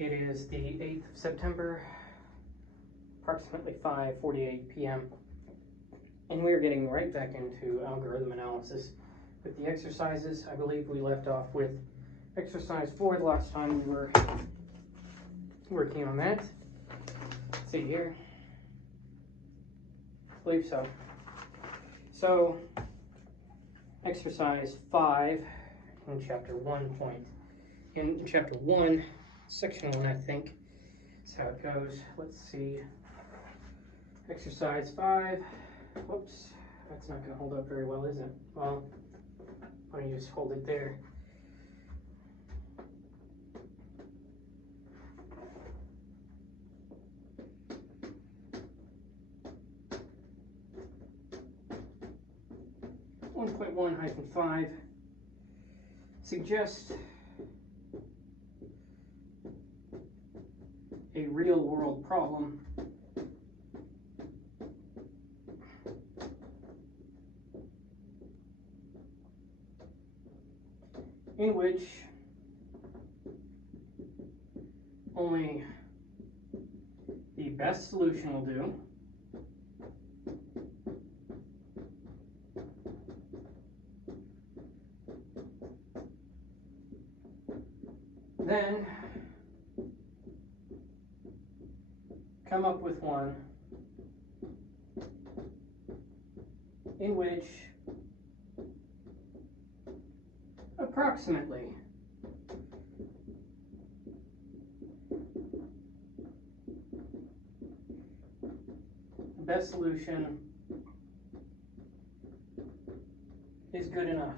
It is the 8th of September, approximately 5:48 p.m. And we're getting right back into algorithm analysis with the exercises. I believe we left off with exercise 4 the last time we were working on that. Let's see here. I believe so. So, exercise 5 in chapter 1 in chapter 1, section 1, I think. That's how it goes. Let's see. Exercise 5. Whoops. That's not going to hold up very well, is it? Well, why don't you just hold it there? (1.1-5) suggests a real-world problem in which only the best solution will do. Then come up with one in which approximately the best solution is good enough.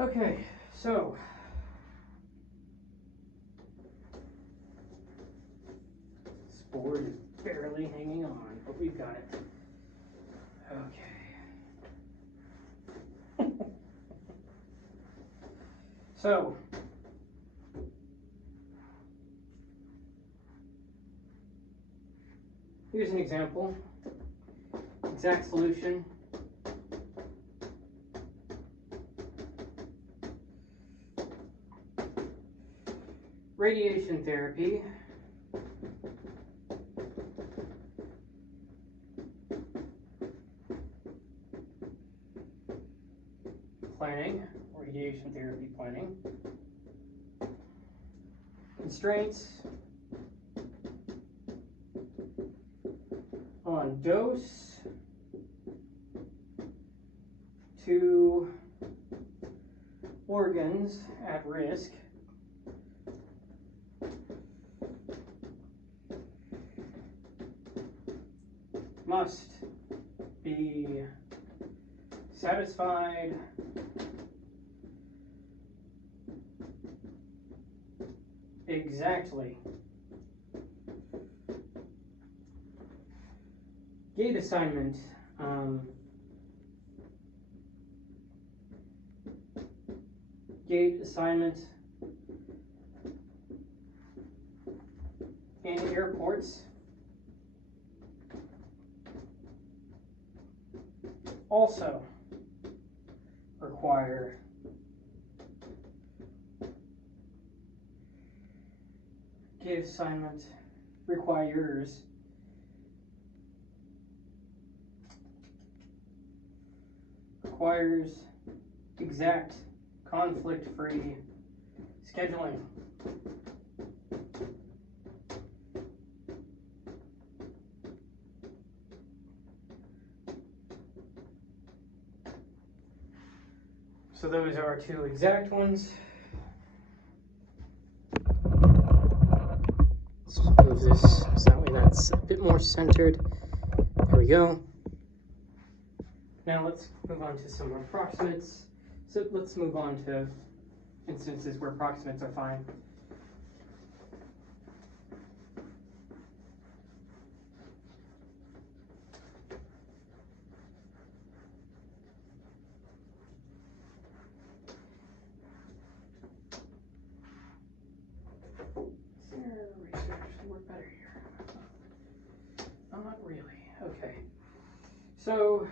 Okay, so this board is barely hanging on, but we've got it. Okay. So, here's an example. Exact solution. Radiation therapy. Planning, radiation therapy planning. Constraints on dose to organs at risk. Must be satisfied exactly. Gate assignment. Gate assignment in airports also require gate assignment requires exact conflict-free scheduling. So those are our two exact ones. Let's just move this so that way that's a bit more centered. There we go. Now let's move on to some approximates. So let's move on to instances where approximates are fine. work better here? Not really. Okay. So,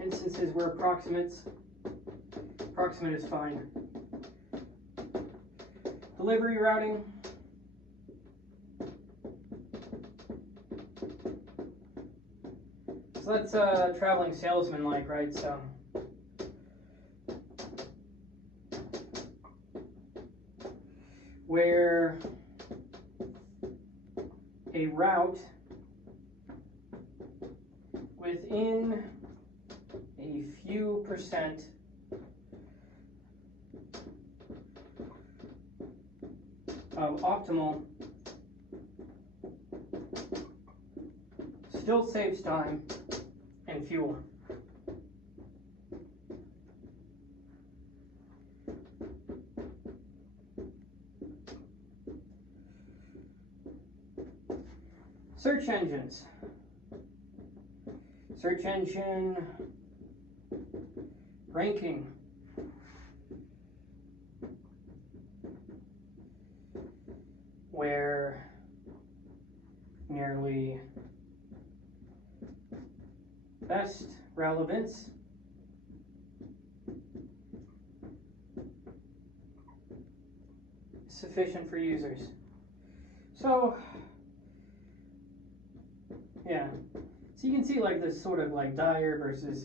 instances where approximate is fine. Delivery routing. So that's traveling salesman like, right? So where a route within a few percent of optimal still saves time and fuel. Search engines. Search engine ranking. Where nearly best relevance is sufficient for users. So yeah, so you can see like this sort of like dire versus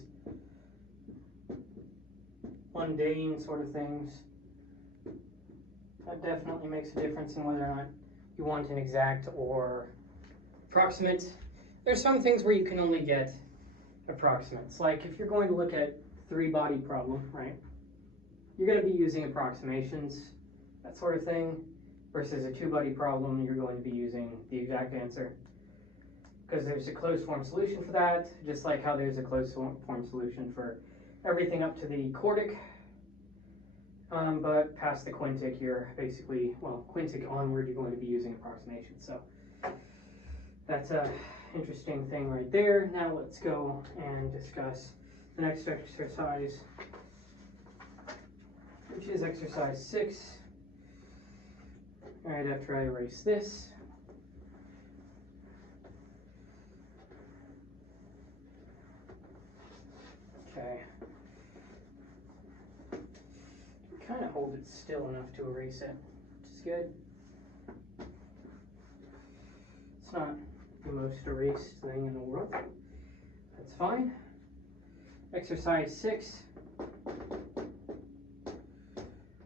mundane sort of things. That definitely makes a difference in whether or not you want an exact or approximate. There's some things where you can only get approximates. Like if you're going to look at three-body problem, right? You're going to be using approximations, that sort of thing, versus a two-body problem, you're going to be using the exact answer. Because there's a closed form solution for that, just like how there's a closed form solution for everything up to the quartic. But past the quintic, you're basically, well, quintic onward, you're going to be using approximation. So that's a interesting thing right there. Now let's go and discuss the next exercise, which is exercise 6. All right, after I erase this. Okay. Kind of hold it still enough to erase it, which is good. It's not the most erased thing in the world. That's fine. Exercise 6,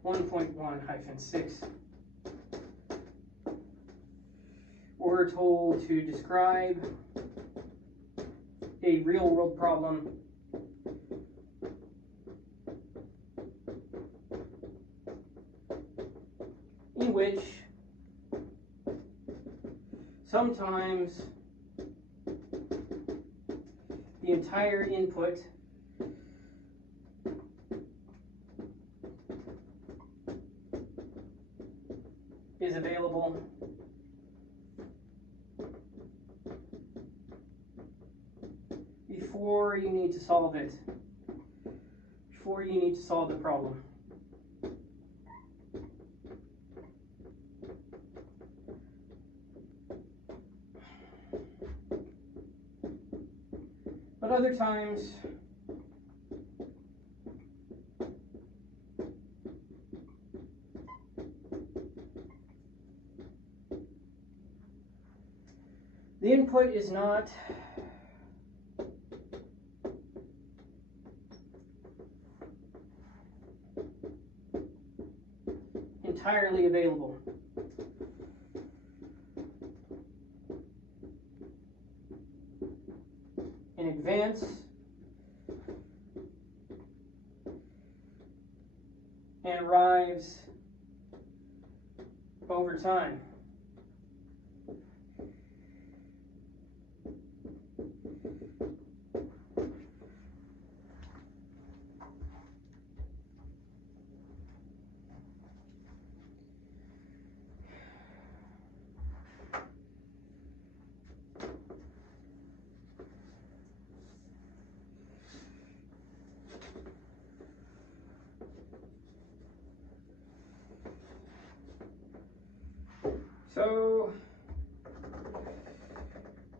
1.1-6. We're told to describe a real-world problem in which sometimes the entire input is available before you need to solve it, before you need to solve the problem. But other times, the input is not entirely available. In advance and arrives over time. So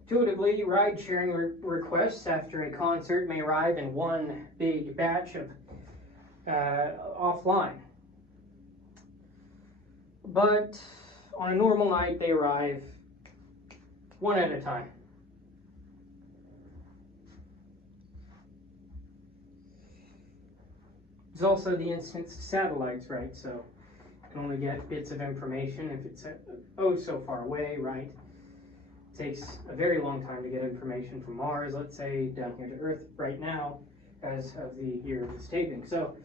Intuitively, ride-sharing requests after a concert may arrive in one big batch of offline. But on a normal night, they arrive one at a time. There's also the instance of satellites, right? So you can only get bits of information if it's so far away, right? It takes a very long time to get information from Mars, let's say, down here to Earth right now, as of the year of this taping. So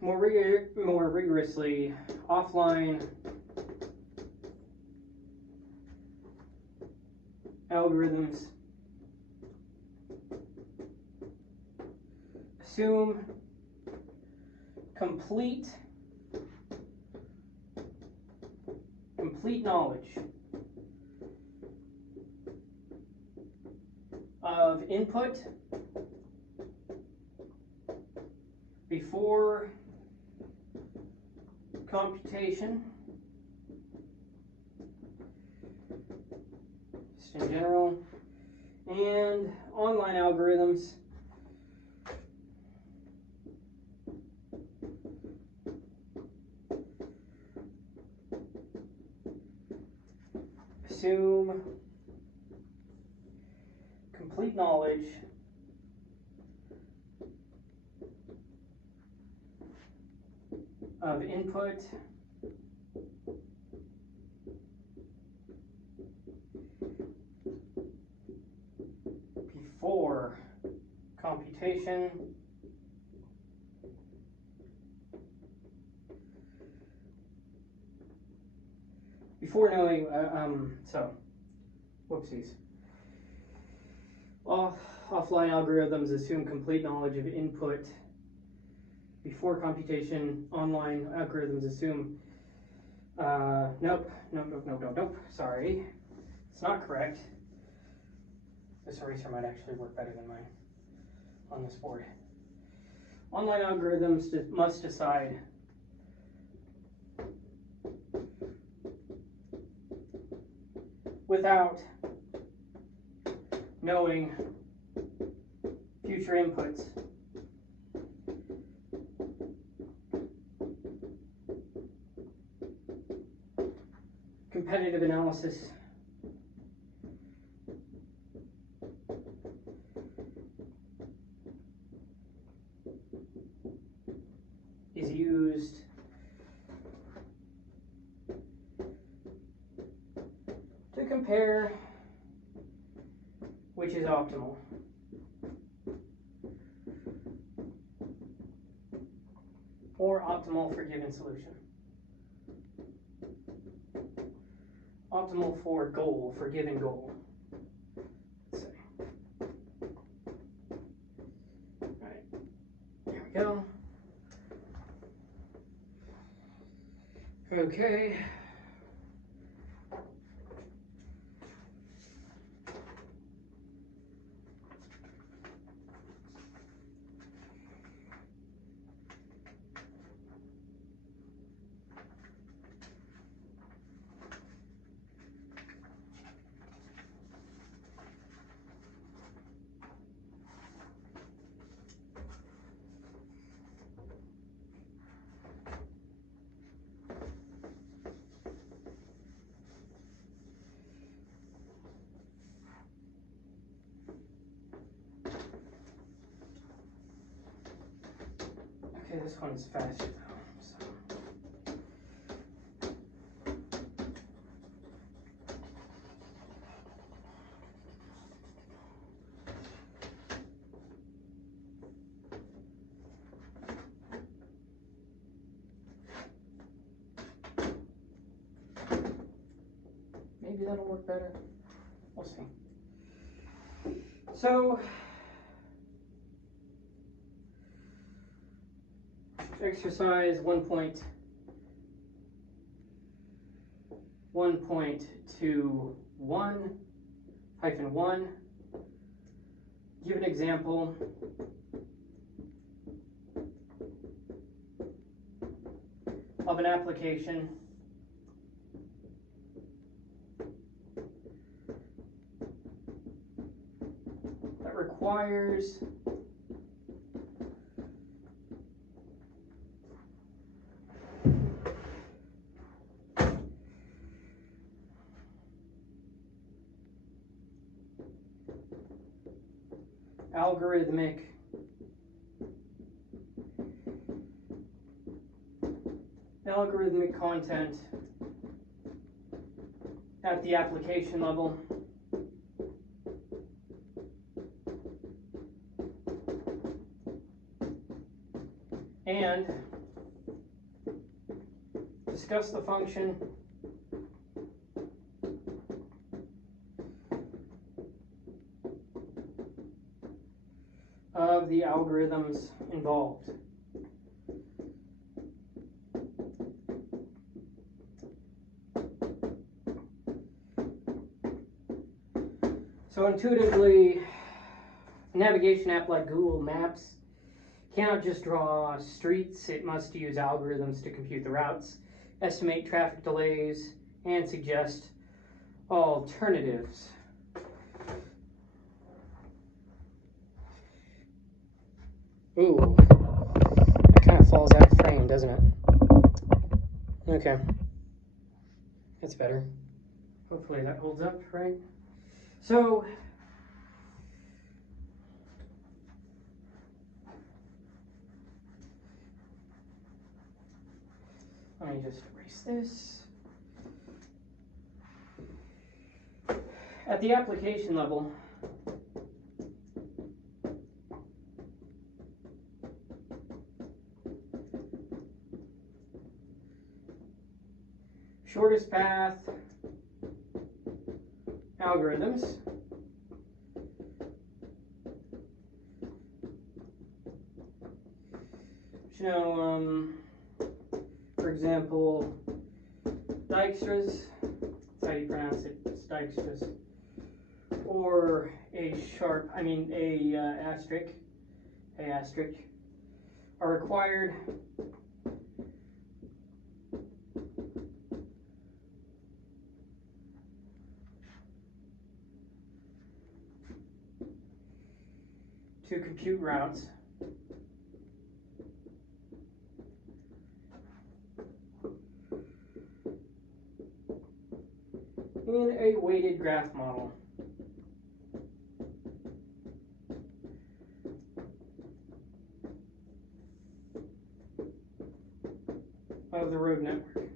more rigorously, offline algorithms assume complete knowledge of input before computation, just in general, and online algorithms assume complete knowledge of input before computation before knowing, whoopsies. Offline algorithms assume complete knowledge of input before computation. Online algorithms assume, nope, sorry. It's not correct. This eraser might actually work better than mine on this board. Online algorithms must decide without knowing future inputs. Competitive analysis is used to compare which is optimal. Or optimal for given solution. Optimal for goal, for given goal. Let's say. Alright, there we go. Okay. Okay, this one's faster though, so. Maybe that'll work better. We'll see. So, exercise 1.21-1. Give an example of an application requires algorithmic content at the application level, and discuss the function of the algorithms involved. So intuitively, a navigation app like Google Maps cannot just draw streets. It must use algorithms to compute the routes, estimate traffic delays, and suggest alternatives. Ooh, that kind of falls out of frame, doesn't it? Okay, that's better. Hopefully that holds up, right? So, let me just erase this. At the application level, shortest path algorithms for example, Dijkstra's, that's how you pronounce it, it's Dijkstra's, or asterisk are required to compute routes in a weighted graph model. Of the road network.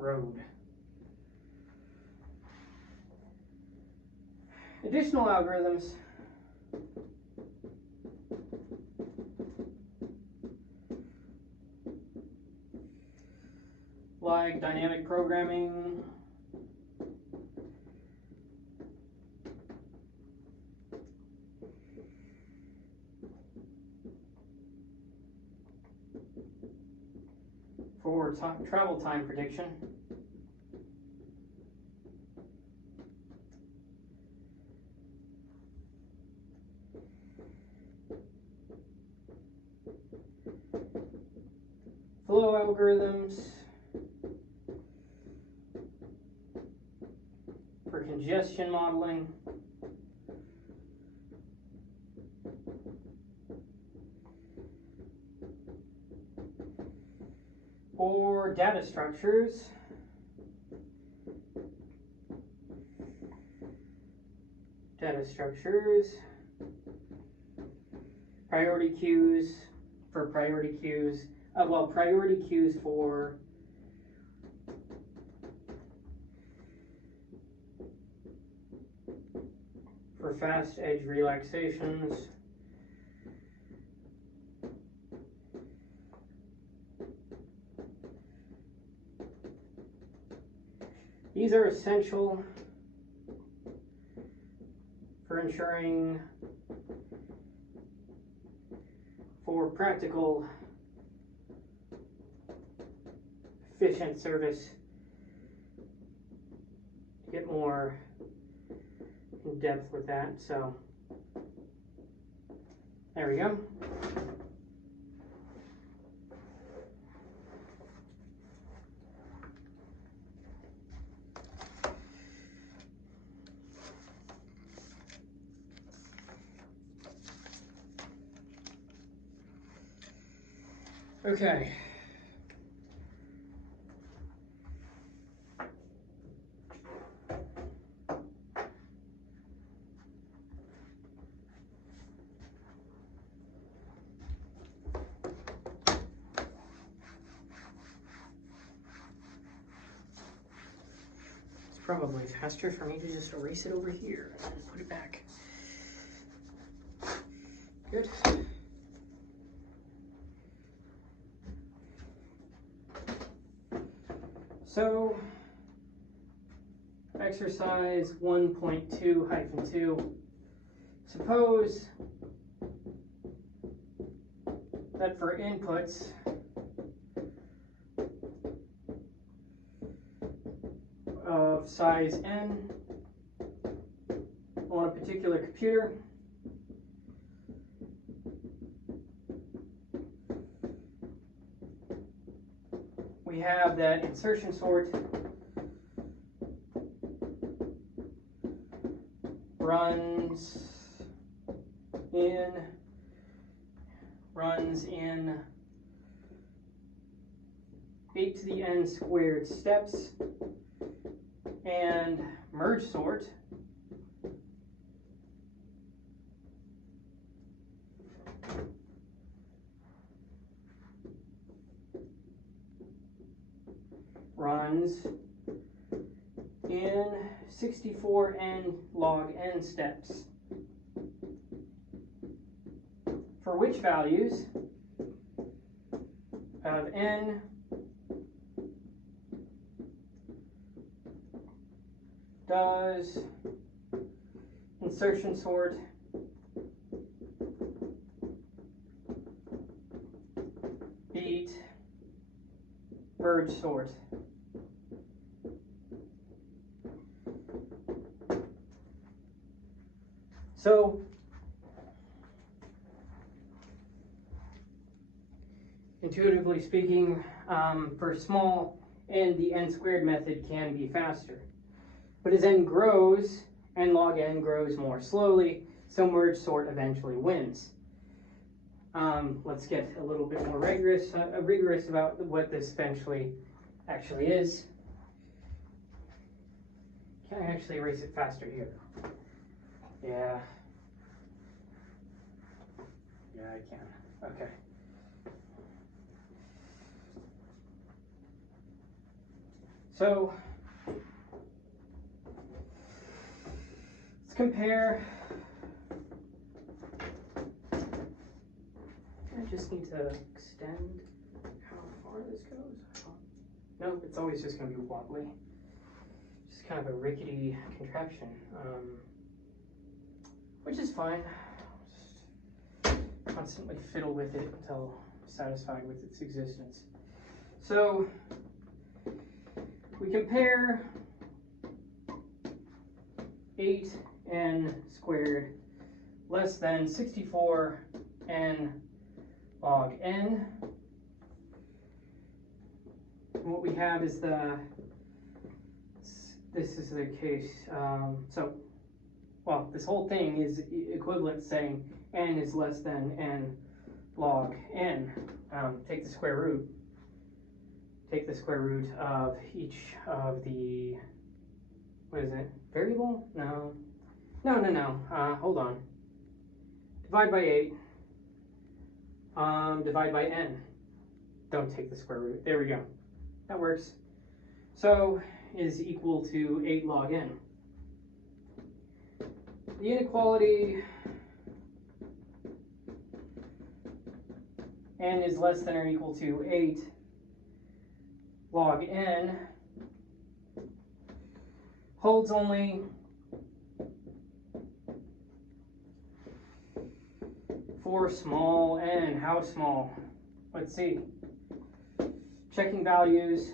Road. Additional algorithms like dynamic programming, for travel time prediction, flow algorithms for congestion modeling, or data structures priority queues for priority queues, priority queues for fast edge relaxations, these are essential for ensuring for practical, efficient service get more in depth with that. So there we go. Okay. It's probably faster for me to just erase it over here and put it back. Good. So, exercise 1.2-2. Suppose that for inputs of size n on a particular computer, we have that insertion sort runs in 8 to the n squared steps, and merge sort runs in 64n log n steps, for which values of n does insertion sort beat merge sort. So intuitively speaking, for small n, the n squared method can be faster. But as n grows, n log n grows more slowly, so merge sort eventually wins. Let's get a little bit more rigorous about what this eventually actually is. Can I actually erase it faster here? Yeah. Yeah, I can. Okay. So let's compare. I just need to extend how far this goes. Nope, it's always just going to be wobbly. Just kind of a rickety contraption, which is fine. Just constantly fiddle with it until I'm satisfied with its existence. So we compare 8n squared less than 64n log n. And what we have is this is the case. Well, this whole thing is equivalent to saying n is less than n log n. Take the square root. Take the square root of each of the, what is it, variable? No. Hold on. Divide by 8. Divide by n. Don't take the square root. There we go. That works. So is equal to 8 log n. The inequality n is less than or equal to 8 log n holds only for small n. How small? Let's see. Checking values.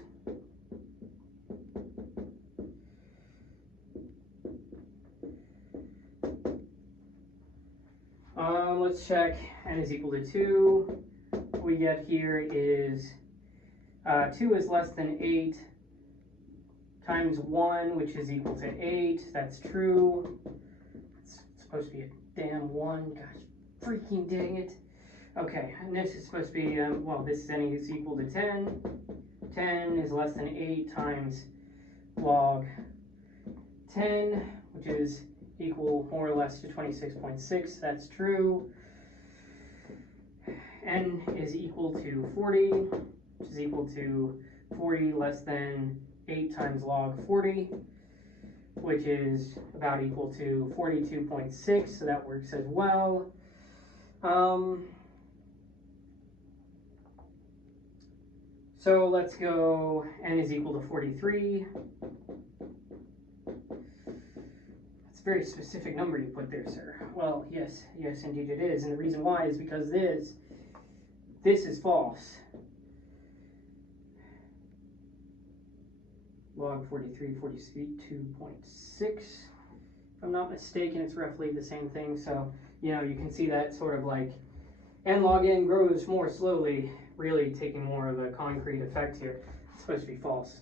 let's check n is equal to 2. What we get here is 2 is less than 8 times 1, which is equal to 8. That's true. It's supposed to be a damn 1. Gosh, freaking dang it. Okay, and this is supposed to be, well, this is n is equal to 10. 10 is less than 8 times log 10, which is equal more or less to 26.6. That's true. N is equal to 40, which is equal to 40 less than 8 times log 40, which is about equal to 42.6, so that works as well. So let's go, n is equal to 43. That's a very specific number you put there, sir. Well, yes, indeed it is. And the reason why is because this is false. Log 43, 42.6. If I'm not mistaken, it's roughly the same thing. So, you know, you can see that sort of like n log n grows more slowly, really taking more of a concrete effect here. It's supposed to be false.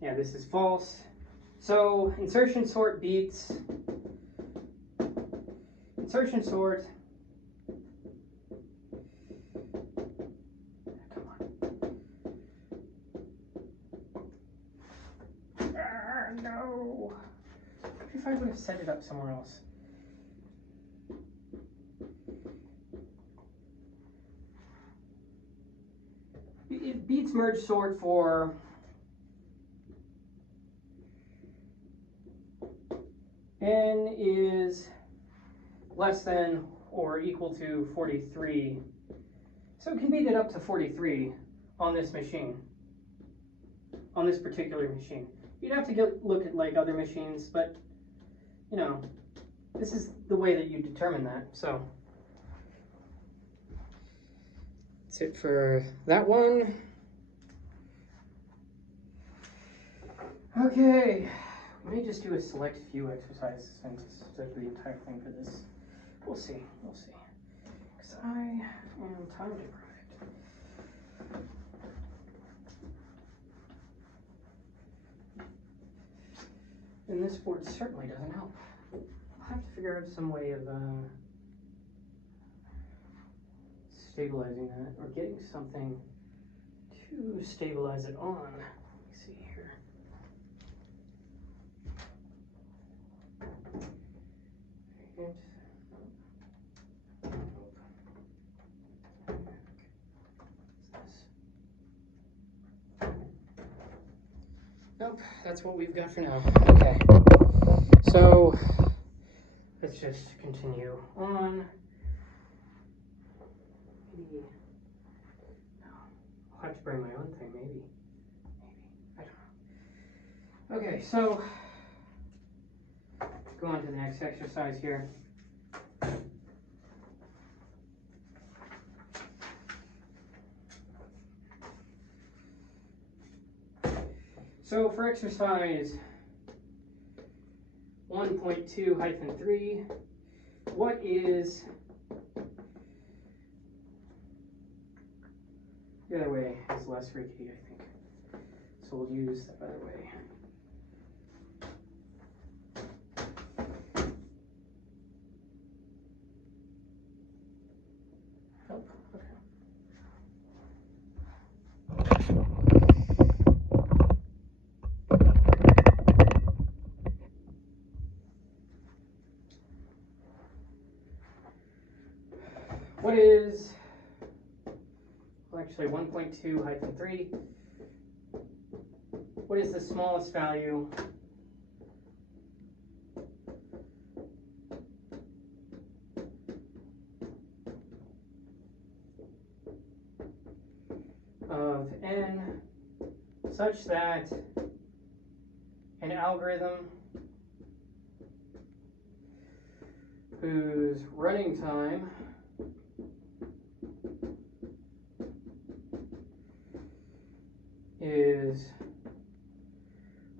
Yeah, this is false. So insertion sort beats insertion sort. Come on. No. If I would have set it up somewhere else. It beats merge sort for n is less than or equal to 43. So it can beat it up to 43 on this machine, on this particular machine. You'd have to look at like other machines, but you know, this is the way that you determine that. So that's it for that one. Okay, we may just do a select few exercises and just do the entire thing for this. We'll see, because I am time deprived. And this board certainly doesn't help. I'll have to figure out some way of stabilizing that, or getting something to stabilize it on. Let me see here. Nope, that's what we've got for now. Okay, so let's just continue on. Maybe, no, I'll have to bring my own thing, maybe, I don't know. Okay, so go on to the next exercise here. So for exercise 1.2-3, what is, the other way is less rickety, I think. So we'll use the other way. Nope, okay. What is, well, actually 1.2-3, what is the smallest value of n such that an algorithm whose running time is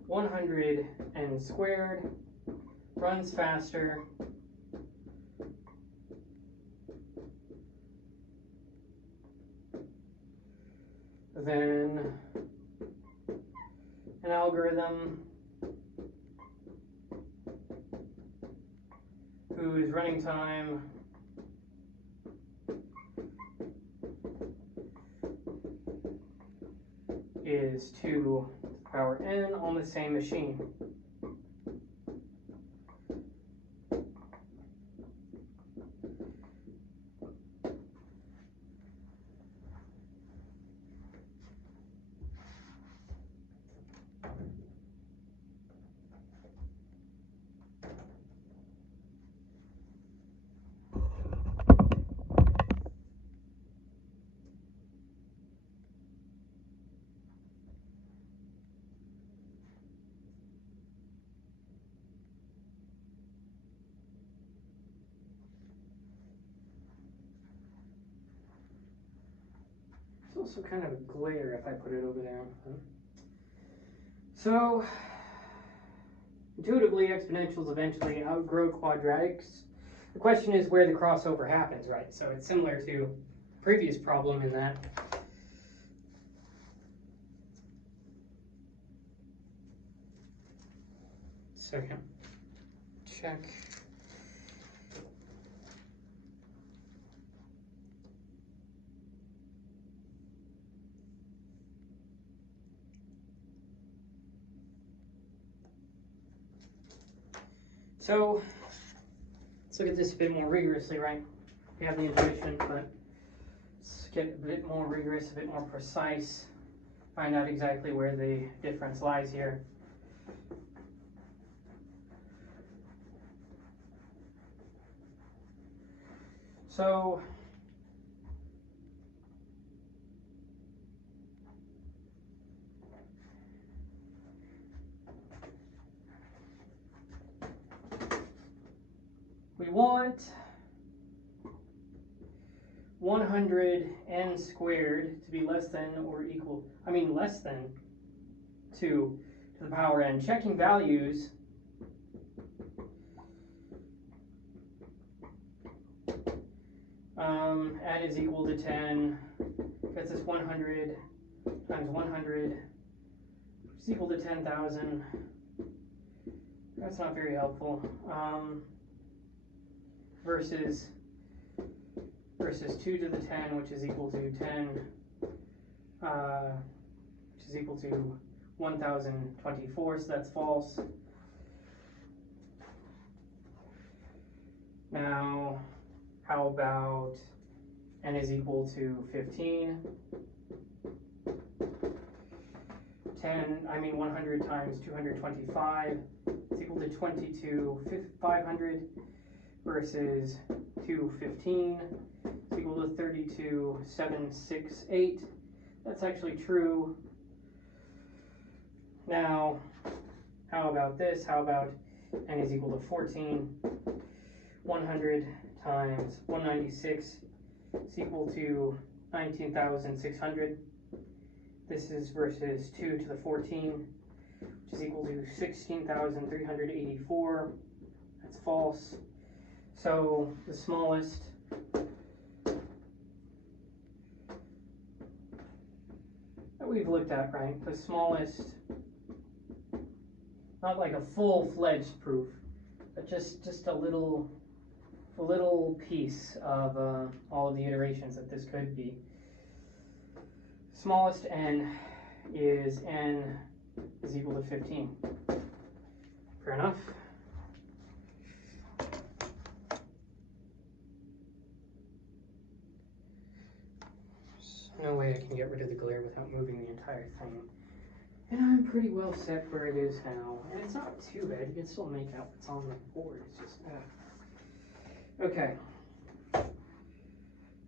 100 n squared, runs faster then an algorithm whose running time is 2 to the power n on the same machine. It's also kind of a glare if I put it over there. So, intuitively, exponentials eventually outgrow quadratics. The question is where the crossover happens, right? So it's similar to the previous problem in that second check. So let's look at this a bit more rigorously, right? We have the intuition, but let's get a bit more rigorous, a bit more precise, find out exactly where the difference lies here. So we want 100n squared to be less than or equal, less than 2 to the power n. Checking values, n is equal to 10, gets us 100 times 100, which is equal to 10,000. That's not very helpful. Versus 2 to the 10, which is equal to 10, which is equal to 1,024, so that's false. Now, how about n is equal to 15? 100 times 225 is equal to 22,500 versus 215 is equal to 32,768. That's actually true. Now, how about this? How about n is equal to 14? 100 times 196 is equal to 19,600. This is versus 2 to the 14, which is equal to 16,384. That's false. So the smallest that we've looked at, right? The smallest, not like a full-fledged proof, but just a little piece of all of the iterations that this could be. Smallest n is n is equal to 15. Fair enough. No way I can get rid of the glare without moving the entire thing. And I'm pretty well set where it is now. And it's not too bad. You can still make out what's on the board. It's just, okay.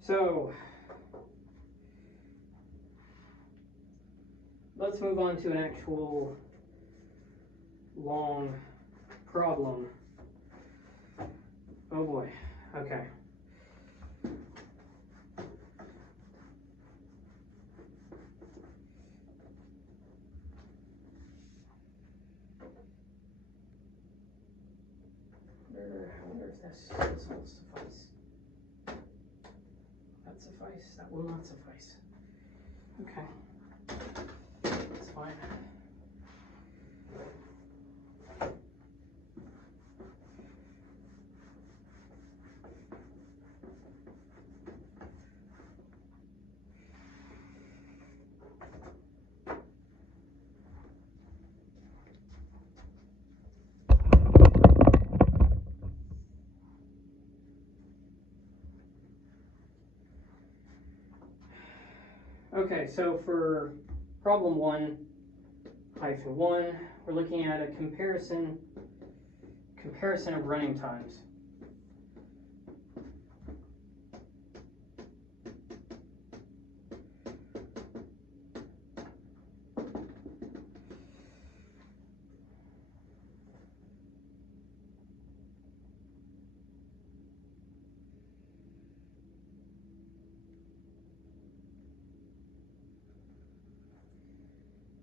So, let's move on to an actual long problem. Oh boy. Okay. I wonder if this will suffice. That suffice? That will not suffice. Okay. That's fine. Okay, so for problem 1-1, we're looking at a comparison of running times.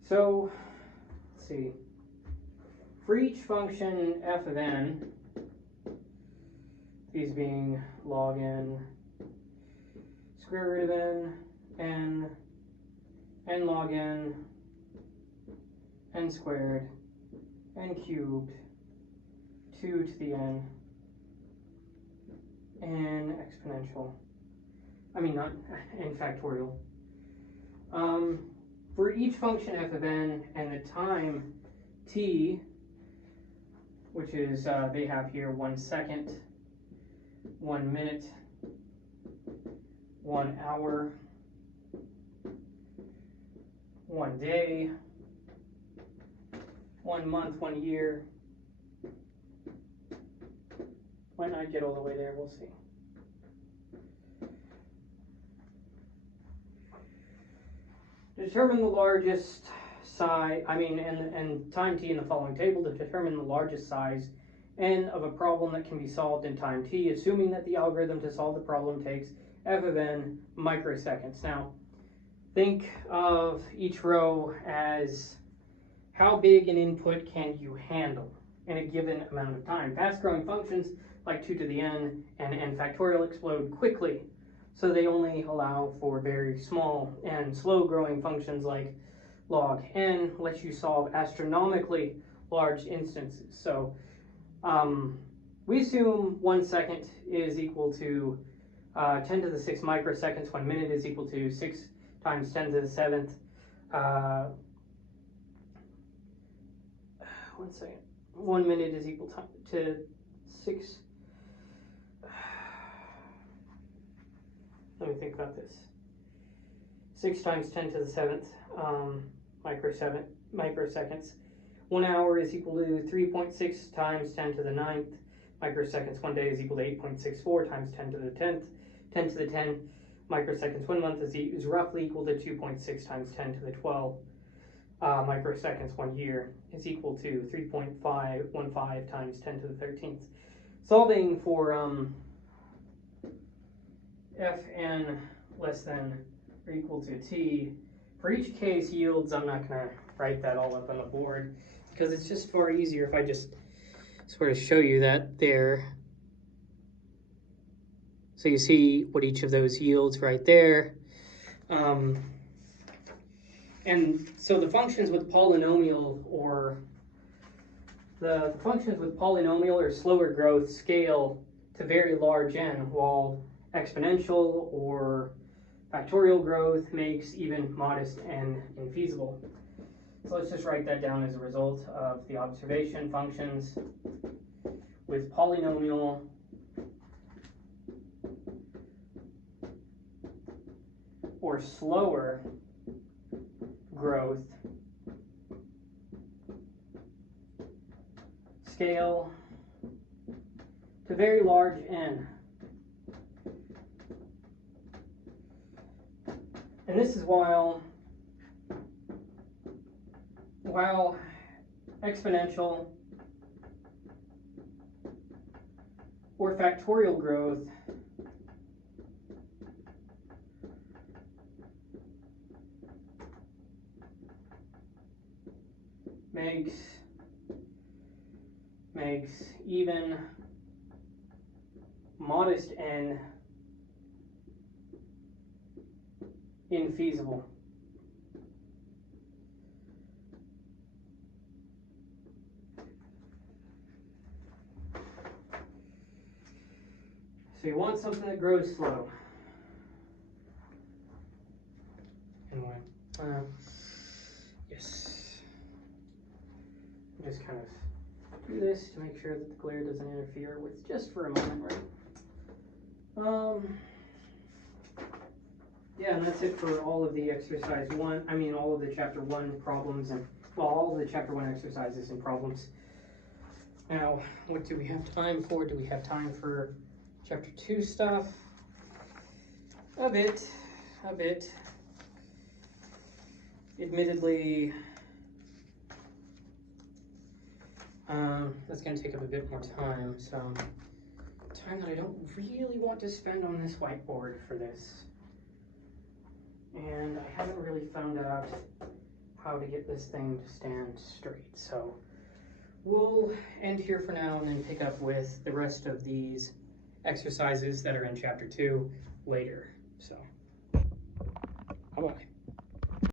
So, let's see. For each function f of n, these being log n, square root of n log n squared, n cubed, 2 to the n exponential. I mean, not n factorial. For each function f of n and the time t, which is, they have here 1 second, 1 minute, 1 hour, 1 day, 1 month, 1 year. Might not get all the way there, we'll see. Determine the largest size, and time t in the following table to determine the largest size n of a problem that can be solved in time t, assuming that the algorithm to solve the problem takes f of n microseconds. Now, think of each row as how big an input can you handle in a given amount of time. Fast-growing functions like 2 to the n and n factorial explode quickly, so they only allow for very small, and slow-growing functions like log n lets you solve astronomically large instances. So we assume 1 second is equal to 10 to the 6 microseconds. 1 minute is equal to 6 times 10 to the 7th. 1 second. 1 minute is equal to 6. Let me think about this. 6 times 10 to the 7th microseconds. 1 hour is equal to 3.6 times 10 to the 9th microseconds. 1 day is equal to 8.64 times 10 to the 10th. 10 to the 10 microseconds. 1 month is roughly equal to 2.6 times 10 to the 12 microseconds. 1 year is equal to 3.515 times 10 to the 13th. Solving for fn less than or equal to t, for each case yields, I'm not going to write that all up on the board because it's just far easier if I just sort of show you that there. So you see what each of those yields right there. And so the functions with polynomial or slower growth scale to very large n, while exponential or factorial growth makes even modest n infeasible. So let's just write that down as a result of the observation. Functions with polynomial or slower growth scale to very large n. And this is while exponential or factorial growth makes even modest n infeasible. So you want something that grows slow. Anyway, yes. Just kind of do this to make sure that the glare doesn't interfere with just for a moment, right? Yeah, and that's it for all of the exercise one. I mean, all of the chapter 1 problems and, well, all of the chapter 1 exercises and problems. Now, what do we have time for? Do we have time for chapter 2 stuff? A bit. Admittedly, that's going to take up a bit more time, so time that I don't really want to spend on this whiteboard for this. And I haven't really found out how to get this thing to stand straight, so we'll end here for now and then pick up with the rest of these exercises that are in chapter 2 later. So, bye-bye.